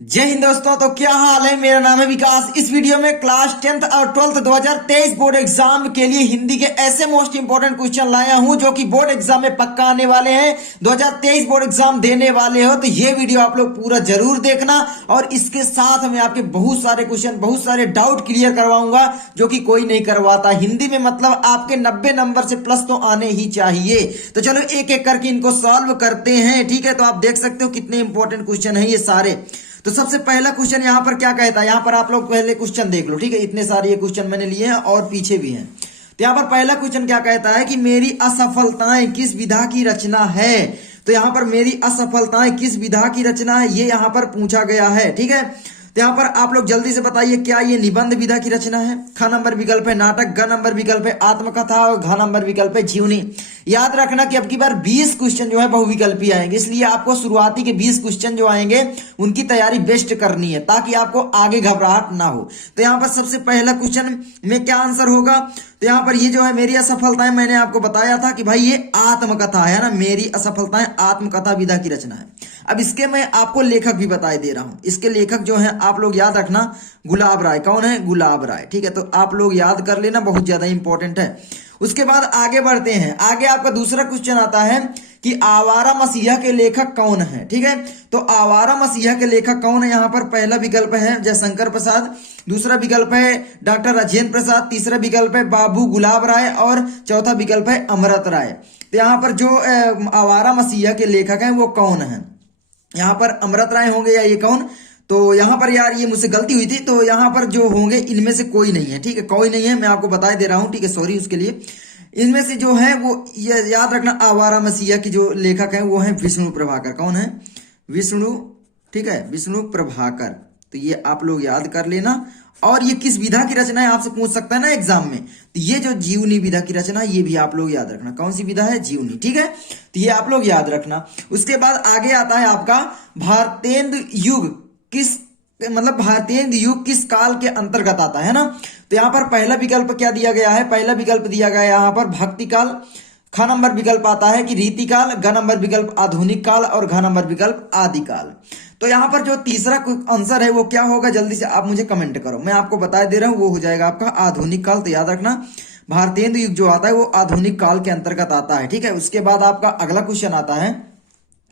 जय हिंद दोस्तों। तो क्या हाल है? मेरा नाम है विकास। इस वीडियो में क्लास 10th और 12th 2023 बोर्ड एग्जाम के लिए हिंदी के ऐसे मोस्ट इंपोर्टेंट क्वेश्चन लाया हूं जो कि बोर्ड एग्जाम में पक्का आने वाले हैं। 2023 बोर्ड एग्जाम देने वाले हो तो ये वीडियो आप लोग पूरा जरूर देखना। और इसके साथ मैं आपके बहुत सारे क्वेश्चन, बहुत सारे डाउट क्लियर करवाऊंगा जो कि कोई नहीं करवाता हिंदी में। मतलब आपके 90 नंबर से प्लस तो आने ही चाहिए। तो चलो एक एक करके इनको सॉल्व करते हैं। ठीक है, तो आप देख सकते हो कितने इंपॉर्टेंट क्वेश्चन है ये सारे। तो सबसे पहला क्वेश्चन यहां पर क्या कहता है, यहां पर आप लोग पहले क्वेश्चन देख लो। ठीक है, इतने सारे ये क्वेश्चन मैंने लिए हैं और पीछे भी हैं। तो यहां पर पहला क्वेश्चन क्या कहता है कि मेरी असफलताएं किस विधा की रचना है। तो यहां पर मेरी असफलताएं किस विधा की रचना है, ये यहां पर पूछा गया है। ठीक है, तो यहां पर आप लोग जल्दी से बताइए क्या ये निबंध विधा की रचना है। ख नंबर विकल्प है नाटक, ग नंबर विकल्प है आत्मकथा और घ नंबर विकल्प है जीवनी। याद रखना कि अब की बार 20 क्वेश्चन जो है बहुविकल्पी आएंगे, इसलिए आपको शुरुआती के 20 क्वेश्चन जो आएंगे उनकी तैयारी बेस्ट करनी है ताकि आपको आगे घबराहट ना हो। तो यहां पर सबसे पहला क्वेश्चन में क्या आंसर होगा, तो यहां पर ये जो है मेरी असफलताएं, मैंने आपको बताया था कि भाई ये आत्मकथा है ना, मेरी असफलताएं आत्मकथा विधा की रचना है। अब इसके मैं आपको लेखक भी बताए दे रहा हूं। इसके लेखक जो है आप लोग याद रखना, गुलाब राय। कौन है? गुलाब राय। ठीक है, तो आप लोग याद कर लेना, बहुत ज्यादा इंपॉर्टेंट है। उसके बाद आगे बढ़ते हैं। आगे आपका दूसरा क्वेश्चन आता है कि आवारा मसीहा के लेखक कौन है। ठीक है, तो आवारा मसीहा के लेखक कौन है, यहां पर पहला विकल्प है जयशंकर प्रसाद, दूसरा विकल्प है डॉक्टर राजेंद्र प्रसाद, तीसरा विकल्प है बाबू गुलाब राय और चौथा विकल्प है अमृत राय। तो यहां पर जो आवारा मसीहा के लेखक हैं वो कौन है, यहां पर अमृत राय होंगे या ये कौन। तो यहां पर यार ये मुझसे गलती हुई थी, तो यहां पर जो होंगे इनमें से कोई नहीं है। ठीक है, कोई नहीं है, मैं आपको बता दे रहा हूं। ठीक है, सॉरी उसके लिए। इनमें से जो है वो ये याद रखना, आवारा मसीहा की जो लेखक है वो है विष्णु प्रभाकर। कौन है? विष्णु। ठीक है, विष्णु प्रभाकर। तो ये आप लोग याद कर लेना। और ये किस विधा की रचना है आपसे पूछ सकता है ना एग्जाम में, तो ये जो जीवनी विधा की रचना है ये भी आप लोग याद रखना। कौन सी विधा है? जीवनी। ठीक है, तो ये आप लोग याद रखना। उसके बाद आगे आता है आपका भारतेंदु युग किस, मतलब भारतेंदु युग किस काल के अंतर्गत आता है ना। तो यहां पर पहला विकल्प क्या दिया गया है, पहला विकल्प दिया गया है यहां पर भक्ति काल, ख नंबर विकल्प आता है कि रीतिकाल, ग नंबर विकल्प आधुनिक काल और घ नंबर विकल्प आदिकाल। तो यहां पर जो तीसरा आंसर है वो क्या होगा, जल्दी से आप मुझे कमेंट करो, मैं आपको बता दे रहा हूं, वो हो जाएगा आपका आधुनिक काल। तो याद रखना भारतेंदु युग जो आता है वो आधुनिक काल के अंतर्गत आता है। ठीक है, उसके बाद आपका अगला क्वेश्चन आता है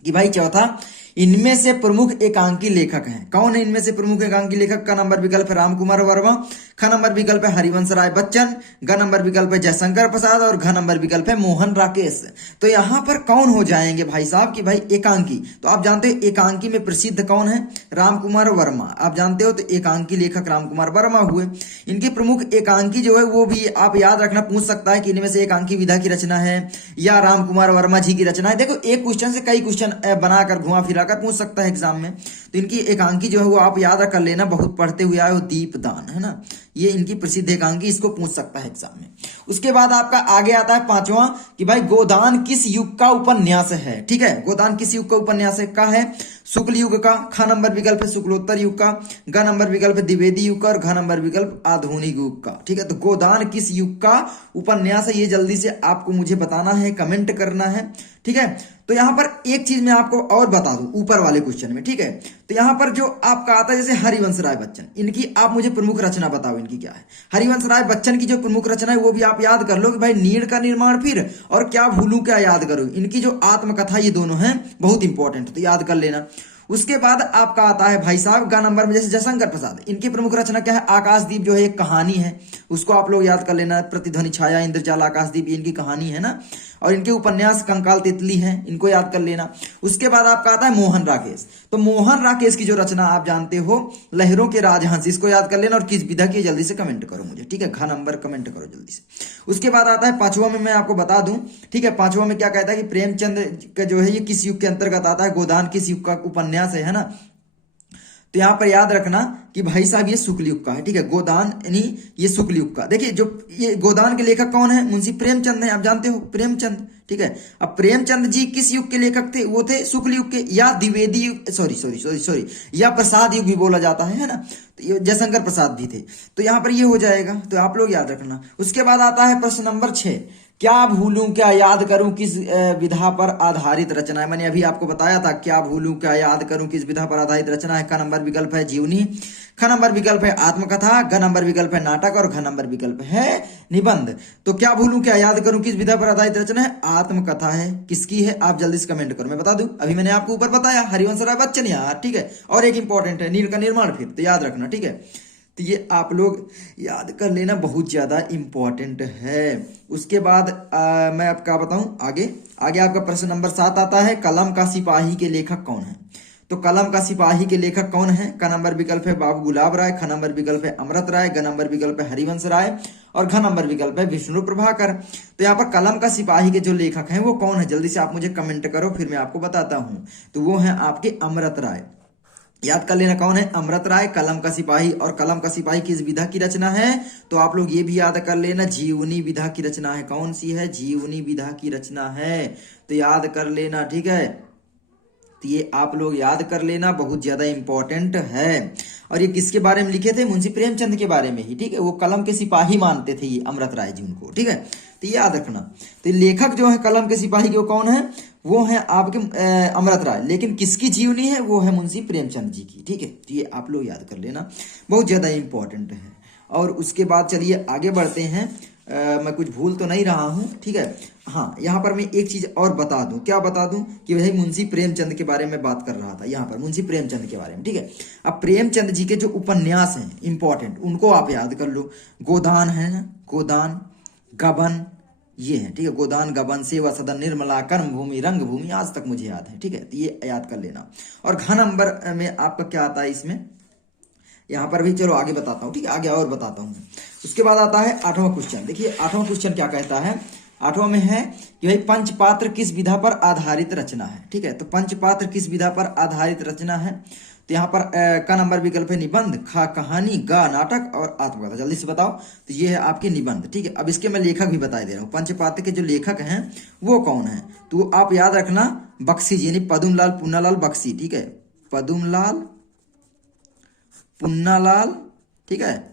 कि भाई चौथा, इनमें से प्रमुख एकांकी लेखक हैं। कौन है इनमें से प्रमुख एकांकी लेखक? का नंबर विकल्प है राम कुमार वर्मा, ख नंबर विकल्प है हरिवंश राय बच्चन, ग नंबर विकल्प है जयशंकर प्रसाद और घ नंबर विकल्प है मोहन राकेश। तो यहां पर कौन हो जाएंगे भाई साहब कि भाई एकांकी। तो आप जानते हो एकांकी में प्रसिद्ध कौन है? राम कुमार वर्मा। आप जानते हो, तो एकांकी लेखक राम कुमार वर्मा हुए। इनके प्रमुख एकांकी जो है वो भी आप याद रखना, पूछ सकता है कि इनमें से एकांकी विधा की रचना है या राम कुमार वर्मा जी की रचना है। देखो एक क्वेश्चन से कई क्वेश्चन बनाकर घुमा फिराकर पूछ सकता है एग्जाम में। तो इनकी एकांकी जो है वो आप याद कर लेना, बहुत पढ़ते हुए आए हो, दीपदान है ना, ये इनकी प्रसिद्ध एकांकी, इसको पूछ सकता है एग्जाम में। उसके बाद आपका आगे आता है पांचवा कि भाई गोदान किस युग का उपन्यास है। ठीक है, गोदान किस युग का उपन्यास है? का है शुक्ल युग का, ख नंबर विकल्प है शुक्लोत्तर युग का, ग नंबर विकल्प है द्विवेदी युग का और घ नंबर विकल्प आधुनिक युग का। ठीक है, तो गोदान किस युग का उपन्यास है ये जल्दी से आपको मुझे बताना है, कमेंट करना है। ठीक है, तो यहां पर एक चीज मैं आपको और बता दूं ऊपर वाले क्वेश्चन में। ठीक है, तो यहां पर जो आपका आता है जैसे हरिवंश राय बच्चन, इनकी आप मुझे प्रमुख रचना बताओ, इनकी क्या है। हरिवंश राय बच्चन की जो प्रमुख रचना है वो भी आप याद कर लो कि भाई नीड़ का निर्माण फिर और क्या भूलूं क्या याद करो। इनकी जो आत्मकथा, ये दोनों हैं बहुत इंपॉर्टेंट, तो याद कर लेना। उसके बाद आपका आता है भाई साहब ग नंबर में जैसे जयशंकर प्रसाद, इनकी प्रमुख रचना क्या है? आकाशदीप जो है एक कहानी है, उसको आप लोग याद कर लेना। प्रतिध्वनि छाया, इंद्रजाल, आकाशदीप, ये इनकी कहानी है ना। और इनके उपन्यास कंकाल तितली हैं, इनको याद कर लेना। उसके बाद आपका आता है मोहन राकेश। तो मोहन राकेश की जो रचना आप जानते हो लहरों के राजहंस, इसको याद कर लेना। और किस विधा की जल्दी से कमेंट करो मुझे। ठीक है, घ नंबर कमेंट करो जल्दी से। उसके बाद आता है पांचवा में, मैं आपको बता दूं। ठीक है, पांचवा में क्या कहता है कि प्रेमचंद का जो है ये किस युग के अंतर्गत आता है, गोदान किस युग का उपन्यास है ना। तो यहां पर याद रखना कि भाई साहब ये शुक्ल युग का है, ठीक है, गोदान यानी ये शुक्ल युग का। देखिए जो ये गोदान के लेखक कौन है, मुंशी प्रेमचंद है, आप जानते हो प्रेमचंद, ठीक है। अब प्रेमचंद जी किस युग के लेखक थे, वो थे शुक्ल युग के, या द्विवेदी युग, सॉरी या प्रसाद युग भी बोला जाता है ना, तो ये जयशंकर प्रसाद भी थे, तो यहाँ पर ये हो जाएगा, तो आप लोग याद रखना। उसके बाद आता है प्रश्न नंबर 6, क्या भूलूं क्या याद करूं किस विधा पर आधारित रचना है। मैंने अभी आपको बताया था क्या भूलूं क्या याद करूं किस विधा पर आधारित रचना है। क नंबर विकल्प है जीवनी, ख नंबर विकल्प है आत्मकथा, ग नंबर विकल्प है नाटक और घ नंबर विकल्प है निबंध। तो क्या भूलूं क्या याद करूं किस विधा पर आधारित रचना है, आत्मकथा है। किसकी है, आप जल्दी से कमेंट करो, मैं बता दूं। अभी मैंने आपको ऊपर बताया हरिवंश राय बच्चन यार, ठीक है। और एक इंपॉर्टेंट है नील का निर्माण, फिर तो याद रखना, ठीक है। तो ये आप लोग याद कर लेना, बहुत ज्यादा इंपॉर्टेंट है। उसके बाद मैं आपको क्या बताऊं, आगे आपका प्रश्न नंबर 7 आता है, कलम का सिपाही के लेखक कौन है। तो कलम का सिपाही के लेखक कौन है, क नंबर विकल्प है बाबू गुलाब राय, ख नंबर विकल्प है अमृत राय, ग नंबर विकल्प है हरिवंश राय और घ नंबर विकल्प है विष्णु प्रभाकर। तो यहाँ पर कलम का सिपाही के जो लेखक हैं वो कौन है, जल्दी से आप मुझे कमेंट करो, फिर मैं आपको बताता हूँ। तो वो है आपके अमृत राय, याद कर लेना कौन है, अमृत राय, कलम का सिपाही। और कलम का सिपाही किस विधा की रचना है, तो आप लोग ये भी याद कर लेना, जीवनी विधा की रचना है। कौन सी है, जीवनी विधा की रचना है, तो याद कर लेना, ठीक है। तो ये आप लोग याद कर लेना, बहुत ज्यादा इंपॉर्टेंट है। और ये किसके बारे में लिखे थे, मुंशी प्रेमचंद के बारे में ही, ठीक है। वो कलम के सिपाही मानते थे ये अमृत राय जी उनको, ठीक है। तो ये याद रखना। तो लेखक जो है कलम के सिपाही के वो कौन है, वो है आपके अमृत राय, लेकिन किसकी जीवनी है, वो है मुंशी प्रेमचंद जी की, ठीक है। तो ये आप लोग याद कर लेना, बहुत ज्यादा इंपॉर्टेंट है। और उसके बाद चलिए आगे बढ़ते हैं। मैं कुछ भूल तो नहीं रहा हूं, ठीक है। हाँ, यहाँ पर मैं एक चीज और बता दूं, क्या बता दूं, कि भाई मुंशी प्रेमचंद के बारे में बात कर रहा था, यहाँ पर मुंशी प्रेमचंद के बारे में, ठीक है। अब प्रेमचंद जी के जो उपन्यास हैं इंपॉर्टेंट, उनको आप याद कर लो। गोदान है ना, गोदान, गबन, ये है, ठीक है। गोदान, गबन, सेवा सदन, निर्मला, कर्म भूमि, रंग भूमि, आज तक मुझे याद है, ठीक है। तो ये याद कर लेना। और घ नंबर में आपका क्या आता है इसमें, यहाँ पर भी चलो आगे बताता हूँ, ठीक है, आगे और बताता हूँ। उसके बाद आता है 8वां क्वेश्चन। देखिए 8वां क्वेश्चन क्या कहता है, 8वां में है कि भाई पंचपात्र किस विधा पर आधारित रचना है, ठीक है। तो पंचपात्र किस विधा पर आधारित रचना है, तो यहाँ पर का नंबर विकल्प है निबंध, खा कहानी, गा नाटक और आत्मकथा। जल्दी से बताओ। तो ये है आपके निबंध, ठीक है। अब इसके मैं लेखक भी बता दे रहा हूँ, पंचपात्र के जो लेखक हैं वो कौन है, तो आप याद रखना बख्शी जी, यानी पद्मलाल पुन्नालाल बख्शी, ठीक है। पद्मलाल पुन्नालाल, ठीक है,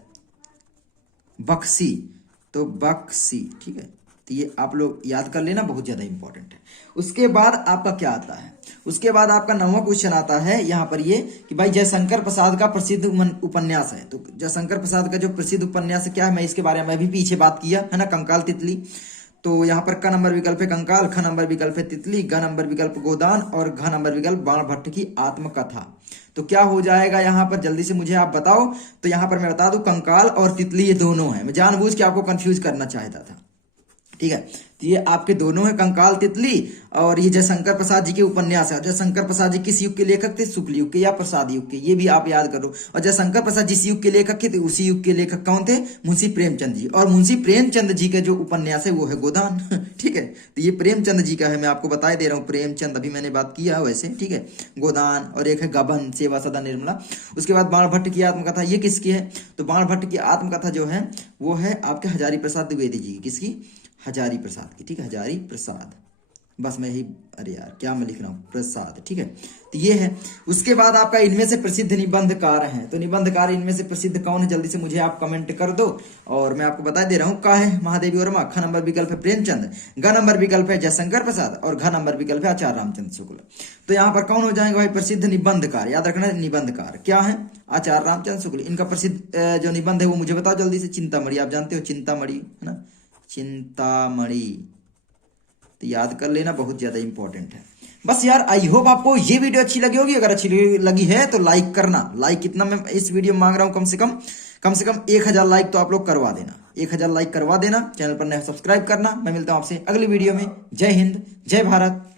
बख्शी, तो बख्शी, ठीक है। तो ये आप लोग याद कर लेना, बहुत ज्यादा इंपॉर्टेंट है। उसके बाद आपका क्या आता है, उसके बाद आपका 9वां क्वेश्चन आता है यहाँ पर ये कि भाई जयशंकर प्रसाद का प्रसिद्ध उपन्यास है। तो जयशंकर प्रसाद का जो प्रसिद्ध उपन्यास क्या है, मैं इसके बारे में भी पीछे बात किया है ना, कंकाल तितली। तो यहाँ पर क नंबर विकल्प है कंकाल, ख नंबर विकल्प है तितली, ग नंबर विकल्प गोदान और घ नंबर विकल्प बाण भट्ट की आत्मकथा। तो क्या हो जाएगा यहाँ पर, जल्दी से मुझे आप बताओ। तो यहाँ पर मैं बता दूं कंकाल और तितली ये दोनों है, मैं जानबूझ के आपको कंफ्यूज करना चाहता था, ठीक है। तो ये आपके दोनों है, कंकाल तितली, और ये जयशंकर प्रसाद जी के उपन्यास है। जयशंकर प्रसाद जी किस युग के लेखक थे, शुक्ल युग के या प्रसाद युग के, ये भी आप याद करो। और जयशंकर प्रसाद जिस युग के लेखक थे उसी युग के लेखक कौन थे, मुंशी प्रेमचंद जी। और मुंशी प्रेमचंद जी का जो उपन्यास है वो है गोदान, ठीक है। तो ये प्रेमचंद जी का है, मैं आपको बता दे रहा हूँ, प्रेमचंद अभी मैंने बात किया वैसे, ठीक है। गोदान, और एक है गबन, सेवा सदन, निर्मला। उसके बाद बाण भट्ट की आत्मकथा, ये किसकी है, तो बाण भट्ट की आत्मकथा जो है वो है आपके हजारी प्रसाद द्विवेदी जी की, किसकी, हजारी प्रसाद की, ठीक है, हजारी प्रसाद। बस मैं ही, अरे यार क्या मैं लिख रहा हूँ, प्रसाद, ठीक है। तो ये है। उसके बाद आपका इनमें से प्रसिद्ध निबंधकार हैं, तो निबंधकार इनमें से प्रसिद्ध कौन है, जल्दी से मुझे आप कमेंट कर दो। और मैं आपको बता दे रहा हूँ, का है महादेवी वर्मा, ख नंबर विकल्प है प्रेमचंद, ग नंबर विकल्प है जयशंकर प्रसाद और घ नंबर विकल्प है आचार्य रामचंद्र शुक्ल। तो यहाँ पर कौन हो जाएंगे भाई प्रसिद्ध निबंधकार, याद रखना निबंधकार क्या है, आचार्य रामचंद्र शुक्ल। इनका प्रसिद्ध जो निबंध है वो मुझे बताओ जल्दी से। चिंतामणि, आप जानते हो चिंतामणि है ना, चिंतामणि। तो याद कर लेना, बहुत ज्यादा इंपॉर्टेंट है। बस यार, आई होप आपको ये वीडियो अच्छी लगी होगी। अगर अच्छी लगी है तो लाइक करना। लाइक कितना मैं इस वीडियो में मांग रहा हूं, कम से कम 1000 लाइक तो आप लोग करवा देना, 1000 लाइक करवा देना। चैनल पर नया सब्सक्राइब करना। मैं मिलता हूं आपसे अगली वीडियो में। जय हिंद, जय भारत।